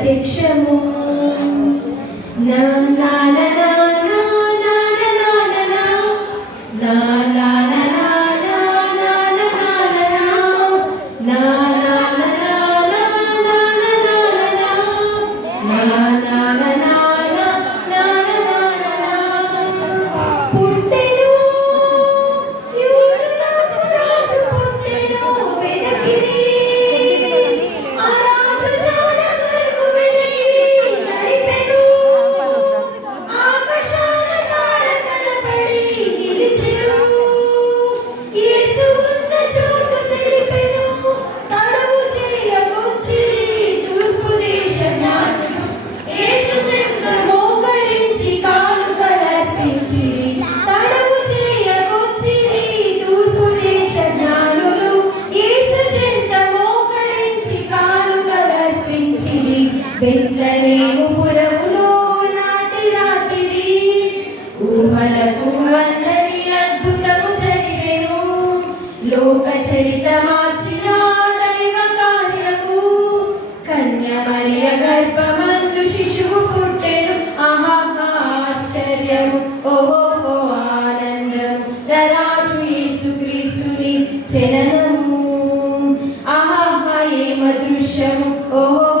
ప్రత్యక్షము నా నా నా నా నా నా నా నా నా బెత్లెహేము పురములో నాటి రాత్రి ఊహలకు అందరి అద్భుతము జరిగెను. లోక చరిత మార్చిన దైవ కార్యము కన్య మరియ గర్భమందు శిశువు పుట్టెను. ఆహా ఆశ్చర్యము ఓహో ఆనందము రాజు యేసుక్రీస్తుని జననము. ఆహా ఏమ దృశ్యము ఓహో